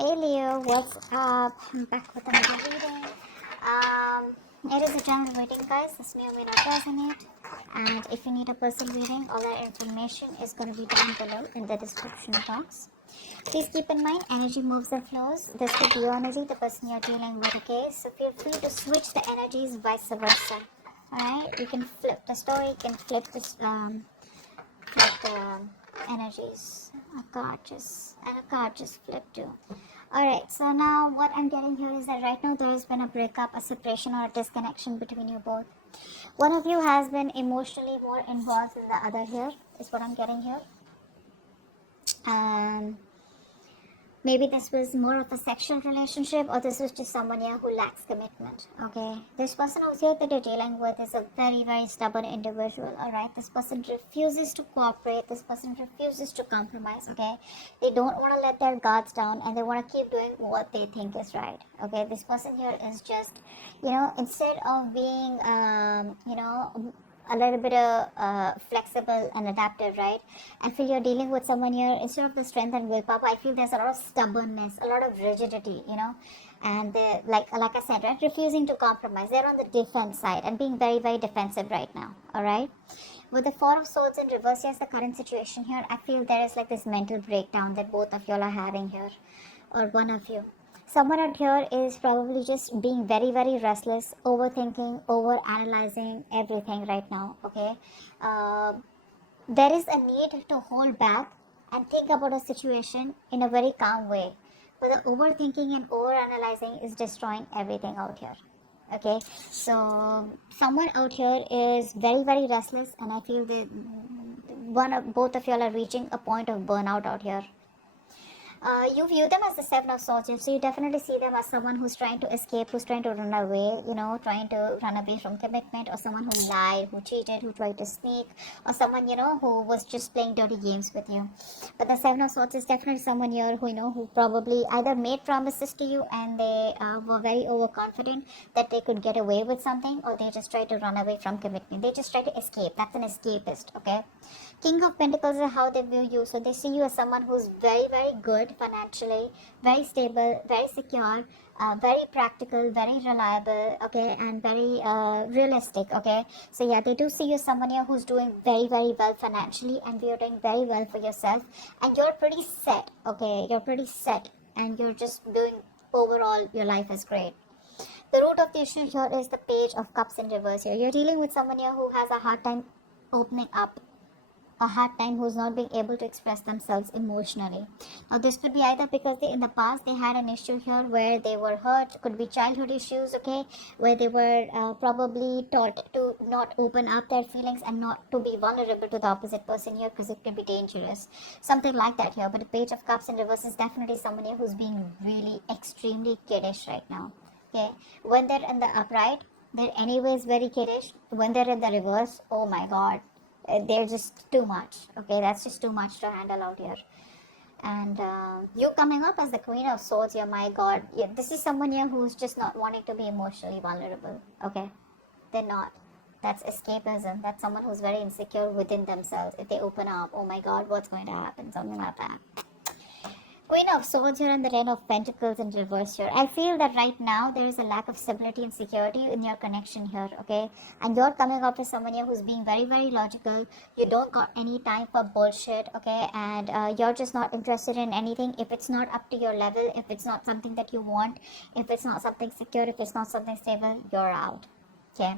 Hey Leo, what's up? I'm back with another reading. It is a general reading, guys. This may or may not resonate. And if you need a personal reading, all that information is going to be down below in the description box. Please keep in mind, energy moves and flows. This could be your energy, the person you're dealing with, okay? So feel free to switch the energies, vice versa. Alright? You can flip the story, you can flip this, energies. A card just flipped too. Alright, so now what I'm getting here is that right now there has been a breakup, a separation, or a disconnection between you both. One of you has been emotionally more involved than the other here, is what I'm getting here. Maybe this was more of a sexual relationship, or this was just someone here who lacks commitment. Okay, this person out here that you're dealing with is a very, very stubborn individual. All right, this person refuses to cooperate, this person refuses to compromise. Okay, they don't want to let their guards down, and they want to keep doing what they think is right. Okay, this person here is just, instead of being a little bit flexible and adaptive, right? I feel you're dealing with someone here, instead of the strength and willpower, I feel there's a lot of stubbornness, a lot of rigidity, and like I said, right, refusing to compromise. They're on the defense side and being very, very defensive right now. All right. With the Four of Swords in reverse, yes, the current situation here, I feel there is like this mental breakdown that both of y'all are having here, or one of you. Someone out here is probably just being very, very restless, overthinking, over analyzing everything right now. Okay, there is a need to hold back and think about a situation in a very calm way. But the overthinking and over analyzing is destroying everything out here. Okay, so someone out here is very, very restless, and I feel that both of y'all are reaching a point of burnout out here. You view them as the Seven of Swords, so you definitely see them as someone who's trying to escape, who's trying to run away, trying to run away from commitment, or someone who lied, who cheated, who tried to sneak, or someone, who was just playing dirty games with you. But the Seven of Swords is definitely someone here who, who probably either made promises to you and they were very overconfident that they could get away with something, or they just tried to run away from commitment. They just try to escape. That's an escapist, okay? King of Pentacles is how they view you. So they see you as someone who's very, very good financially, very stable, very secure, very practical, very reliable, okay, and very realistic, okay. So yeah, they do see you as someone here who's doing very, very well financially, and you're doing very well for yourself, and you're pretty set, okay. You're pretty set, and you're just doing overall. Your life is great. The root of the issue here is the Page of Cups in reverse here. You're dealing with someone here who has a hard time opening up, a hard time, who's not being able to express themselves emotionally. Now this could be either because in the past they had an issue here where they were hurt, could be childhood issues, okay, where they were probably taught to not open up their feelings and not to be vulnerable to the opposite person here, because it can be dangerous, something like that here. But the Page of Cups in reverse is definitely someone here who's being really extremely kiddish right now, okay. When they're in the upright, they're anyways very kiddish. When they're in the reverse, oh my god, they're just too much. Okay, that's just too much to handle out here. And you coming up as the Queen of Swords here, my god, yeah, this is someone here who's just not wanting to be emotionally vulnerable. Okay, they're not. That's escapism. That's someone who's very insecure within themselves. If they open up, oh my god, what's going to happen, something like that. Queen of Swords here and the Ten of Pentacles in reverse here. I feel that right now there is a lack of stability and security in your connection here, okay? And you're coming up with someone here who's being very, very logical. You don't got any time for bullshit, okay? And you're just not interested in anything. If it's not up to your level, if it's not something that you want, if it's not something secure, if it's not something stable, you're out, okay?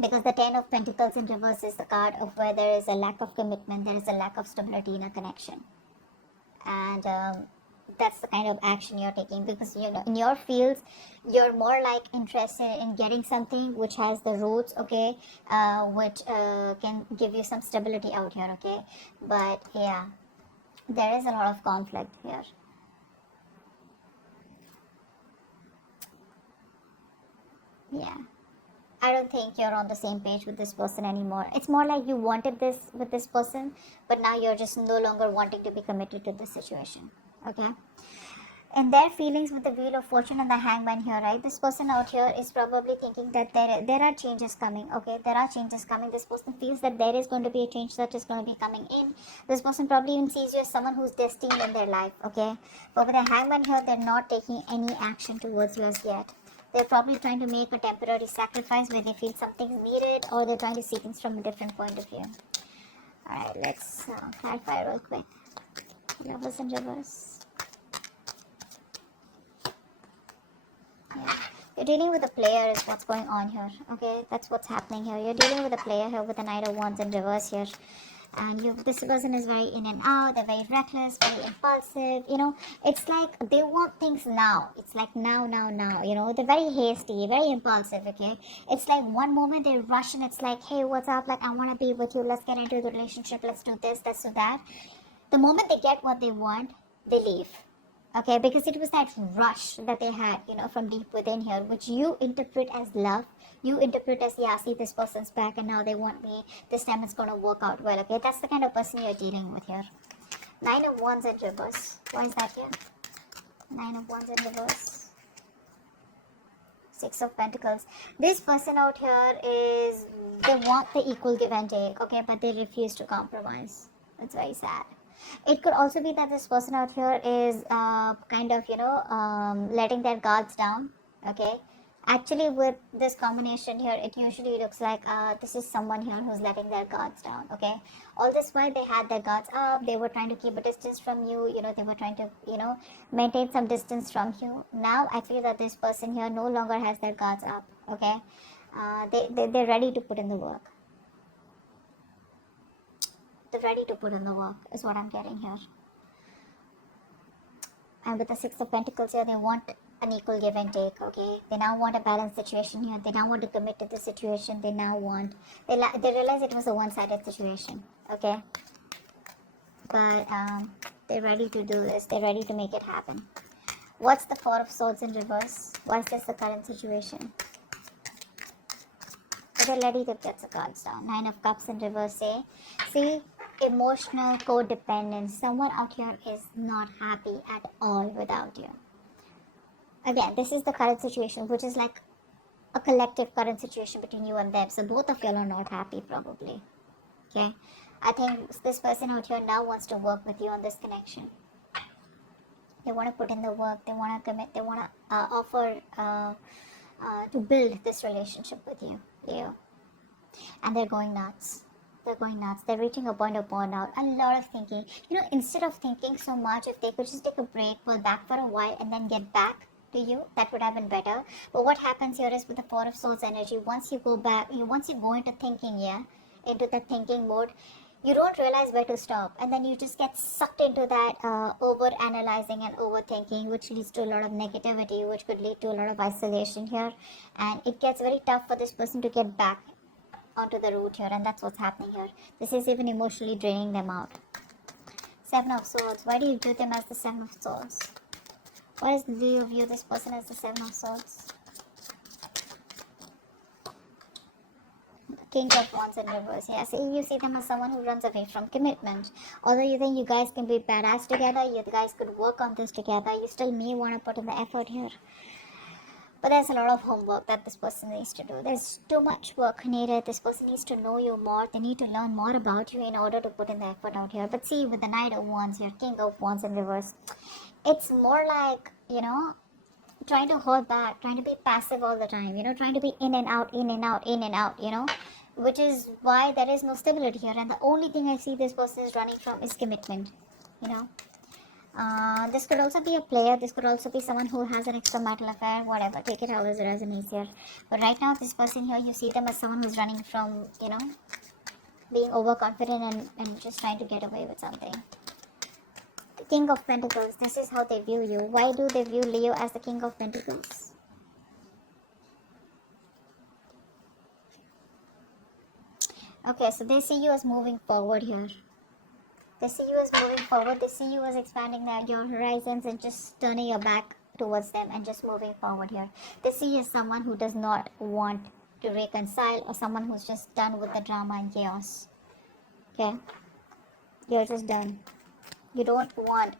Because the Ten of Pentacles in reverse is the card of where there is a lack of commitment, there is a lack of stability in a connection. And that's the kind of action you're taking, because in your fields you're more like interested in getting something which has the roots, okay, which can give you some stability out here, okay. But yeah, there is a lot of conflict here. Yeah, I don't think you're on the same page with this person anymore. It's more like you wanted this with this person, but now you're just no longer wanting to be committed to this situation, okay. in their feelings with the Wheel of Fortune and the Hangman here, right? This person out here is probably thinking that there are changes coming. Okay, there are changes coming. This person feels that there is going to be a change that is going to be coming in. This person probably even sees you as someone who's destined in their life. Okay, but with the Hangman here, they're not taking any action towards you as yet. They're probably trying to make a temporary sacrifice where they feel something's needed, or they're trying to see things from a different point of view. Alright, let's clarify real quick. Lovers in reverse. Yeah. You're dealing with a player is what's going on here. Okay, that's what's happening here. You're dealing with a player here with the Knight of Wands in reverse here. And this person is very in and out, they're very reckless, very impulsive, it's like they want things now. It's like now, they're very hasty, very impulsive, okay? It's like one moment they rush and it's like, hey, what's up? Like, I want to be with you, let's get into the relationship, let's do this, let's do that. The moment they get what they want, they leave. Okay, because it was that rush that they had, from deep within here, which you interpret as love. You interpret as, yeah, see, this person's back and now they want me. This time it's going to work out well, okay? That's the kind of person you're dealing with here. 9 of Wands in reverse. Why is that here? 9 of Wands in reverse. 6 of Pentacles. This person out here is, they want the equal give and take, okay? But they refuse to compromise. It's very sad. It could also be that this person out here is kind of, letting their guards down, okay? Actually, with this combination here, it usually looks like this is someone here who's letting their guards down, okay? All this while they had their guards up, they were trying to keep a distance from you, they were trying to, maintain some distance from you. Now, I feel that this person here no longer has their guards up, okay? They're ready to put in the work. They're ready to put in the work, is what I'm getting here. And with the 6 of Pentacles here, they want an equal give and take, okay? They now want a balanced situation here. They now want to commit to the situation. They now want, they realize it was a one-sided situation, okay? But they're ready to do this. They're ready to make it happen. What's the 4 of Swords in reverse? Why is this the current situation? They're ready to get the cards down. 9 of Cups in reverse, eh? See, emotional codependence. Someone out here is not happy at all without you. Again, this is the current situation, which is like a collective current situation between you and them. So both of you are not happy probably. Okay? I think this person out here now wants to work with you on this connection. They want to put in the work. They want to commit. They want to offer to build this relationship with you. And they're going nuts. They're reaching a point of burnout. A lot of thinking. Instead of thinking so much, if they could just take a break, pull back for a while, and then get back to you, that would have been better. But what happens here is with the 4 of Swords energy, once you go back, once you go into thinking, into the thinking mode, you don't realize where to stop, and then you just get sucked into that over analyzing and overthinking, which leads to a lot of negativity, which could lead to a lot of isolation here, and it gets very tough for this person to get back onto the route here, and that's what's happening here. This is even emotionally draining them out. 7 of Swords. Why do you view them as the 7 of Swords? Why do you view this person as the 7 of Swords? King of Wands in reverse. Yeah, see, you see them as someone who runs away from commitment. Although you think you guys can be badass together, you guys could work on this together, you still may want to put in the effort here. But there's a lot of homework that this person needs to do. There's too much work needed. This person needs to know you more. They need to learn more about you in order to put in the effort out here. But see, with the Knight of Wands here, King of Wands in reverse, it's more like, trying to hold back, trying to be passive all the time, trying to be in and out, which is why there is no stability here. And the only thing I see this person is running from is commitment, This could also be a player. This could also be someone who has an extramarital affair, whatever. Take it how it resonates here. But right now, this person here, you see them as someone who's running from, being overconfident and just trying to get away with something. The King of Pentacles. This is how they view you. Why do they view Leo as the King of Pentacles? Okay, so they see you as moving forward here. They see you as moving forward. They see you as expanding your horizons and just turning your back towards them and just moving forward here. They see you as someone who does not want to reconcile, or someone who's just done with the drama and chaos. Okay? You're just done. You don't want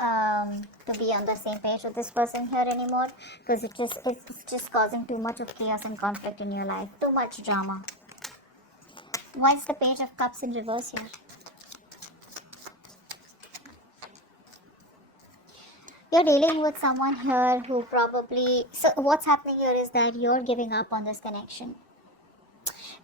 to be on the same page with this person here anymore, because it's just causing too much of chaos and conflict in your life, too much drama. Why is the Page of Cups in reverse here? You're dealing with someone here who probably, so what's happening here is that you're giving up on this connection,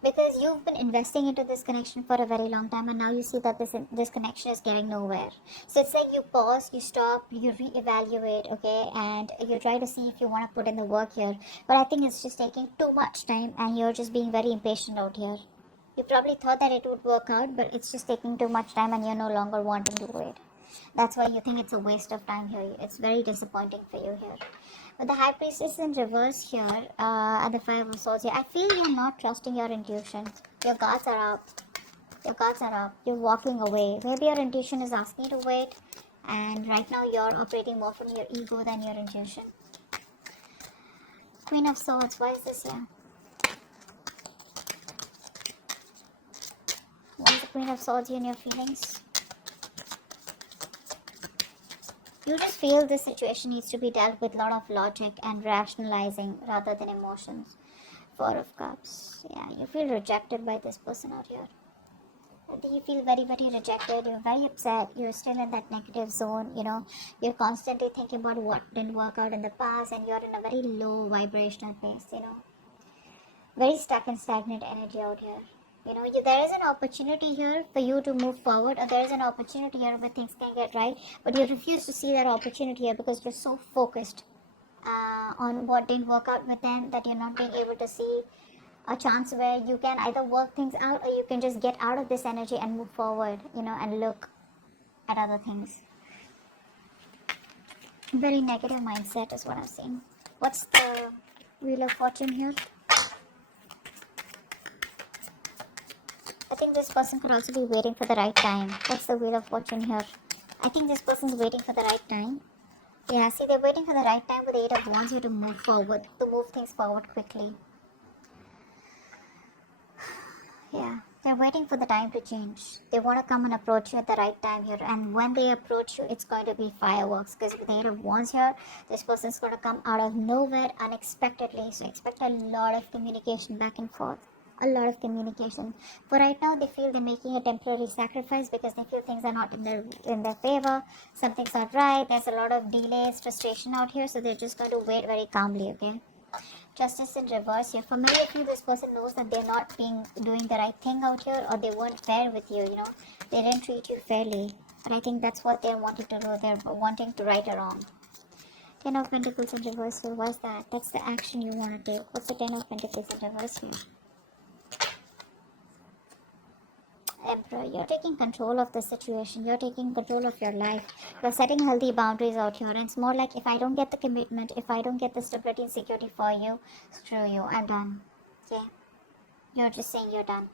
because you've been investing into this connection for a very long time, and now you see that this connection is getting nowhere. So it's like you pause, you stop, you reevaluate, okay, and you try to see if you want to put in the work here, but I think it's just taking too much time and you're just being very impatient out here. You probably thought that it would work out, but it's just taking too much time and you're no longer wanting to do it. That's why you think it's a waste of time here. It's very disappointing for you here. But the High Priestess in reverse here, and the Five of Swords here, I feel you're not trusting your intuition. Your guards are up. Your guards are up. You're walking away. Maybe your intuition is asking you to wait, and right now you're operating more from your ego than your intuition. Queen of Swords, why is this here? Why is the Queen of Swords here in your feelings? You just feel this situation needs to be dealt with a lot of logic and rationalizing rather than emotions. Four of Cups. Yeah, you feel rejected by this person out here. I think you feel very, very rejected. You're very upset. You're still in that negative zone. You're constantly thinking about what didn't work out in the past, and you're in a very low vibrational place. Very stuck and stagnant energy out here. There is an opportunity here for you to move forward, or there is an opportunity here where things can get right, but you refuse to see that opportunity here because you're so focused on what didn't work out with them that you're not being able to see a chance where you can either work things out, or you can just get out of this energy and move forward, and look at other things. Very negative mindset is what I'm seeing. What's the Wheel of Fortune here? I think this person could also be waiting for the right time. What's the Wheel of Fortune here? I think this person's waiting for the right time. Yeah, see, they're waiting for the right time with the Eight of Wands here to move forward, to move things forward quickly. Yeah, they're waiting for the time to change. They want to come and approach you at the right time here. And when they approach you, it's going to be fireworks. Because with the Eight of Wands here, this person's going to come out of nowhere unexpectedly. So expect a lot of communication back and forth. A lot of communication. For right now, they feel they're making a temporary sacrifice because they feel things are not in their favor. Something's not right. There's a lot of delays, frustration out here. So they're just going to wait very calmly, okay? Justice in reverse here. For many of you, this person knows that they're not doing the right thing out here, or they weren't fair with you, They didn't treat you fairly. But I think that's what they're wanting to do. They're wanting to right a wrong. Ten of Pentacles in reverse here. What's that? That's the action you want to take. What's the Ten of Pentacles in reverse here? Emperor, you're taking control of the situation. You're taking control of your life. You're setting healthy boundaries out here. And it's more like, if I don't get the commitment, if I don't get the stability and security for you, screw you. I'm done. Okay? You're just saying you're done.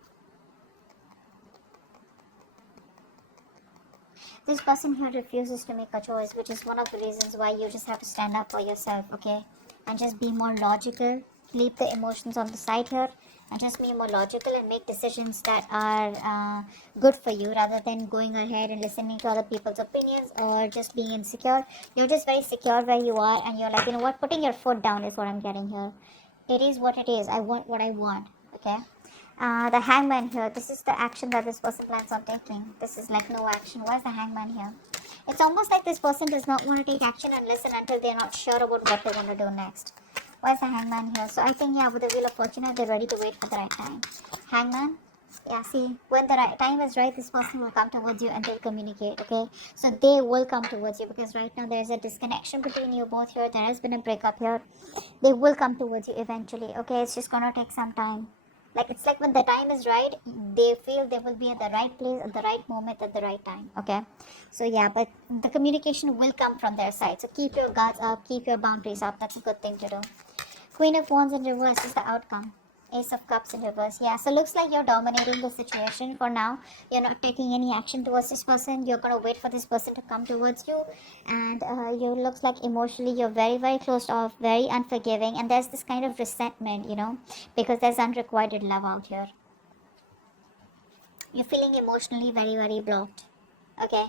This person here refuses to make a choice, which is one of the reasons why you just have to stand up for yourself, okay? And just be more logical. Leave the emotions on the side here. And just be more logical and make decisions that are good for you, rather than going ahead and listening to other people's opinions or just being insecure. You're just very secure where you are, and you're like, you know what, putting your foot down is what I'm getting here. It is what it is. I want what I want, okay? The Hangman here, this is the action that this person plans on taking. This is like no action. Why is the Hangman here? It's almost like this person does not want to take action and listen until they're not sure about what they want to do next. Why is the Hangman here? So I think, yeah, with the Wheel of Fortune, they're ready to wait for the right time. Hangman, yeah, see, when the right time is right, this person will come towards you and they'll communicate, okay? So they will come towards you, because right now there's a disconnection between you both here. There has been a breakup here. They will come towards you eventually, okay? It's just gonna take some time. Like, it's like when the time is right, they feel they will be at the right place at the right moment at the right time, okay? So yeah, but the communication will come from their side. So keep your guards up, keep your boundaries up. That's a good thing to do. Queen of Wands in reverse is the outcome. Ace of Cups in reverse. Yeah, so looks like you're dominating the situation for now. You're not taking any action towards this person. You're going to wait for this person to come towards you. And you looks like emotionally you're very, very closed off, very unforgiving. And there's this kind of resentment, because there's unrequited love out here. You're feeling emotionally very, very blocked. Okay?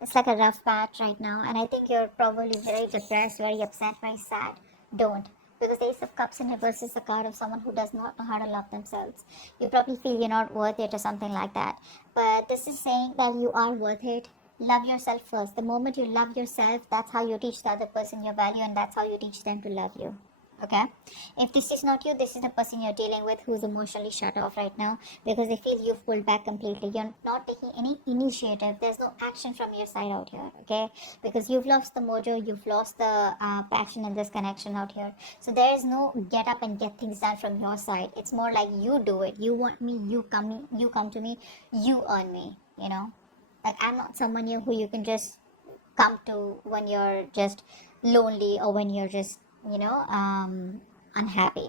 It's like a rough patch right now, and I think you're probably very depressed, very upset, very sad. Don't. Because the Ace of Cups in reverse is a card of someone who does not know how to love themselves. You probably feel you're not worth it or something like that. But this is saying that you are worth it. Love yourself first. The moment you love yourself, that's how you teach the other person your value, and that's how you teach them to love you. Okay, if this is not you, this is the person you're dealing with who's emotionally shut off right now because they feel you've pulled back completely. You're not taking any initiative. There's no action from your side out here. Okay, because you've lost the mojo, you've lost the passion in this connection out here. So there is no get up and get things done from your side. It's more like you do it. You want me, you come to me, you earn me. You know, like I'm not someone who you can just come to when you're just lonely or when you're just unhappy.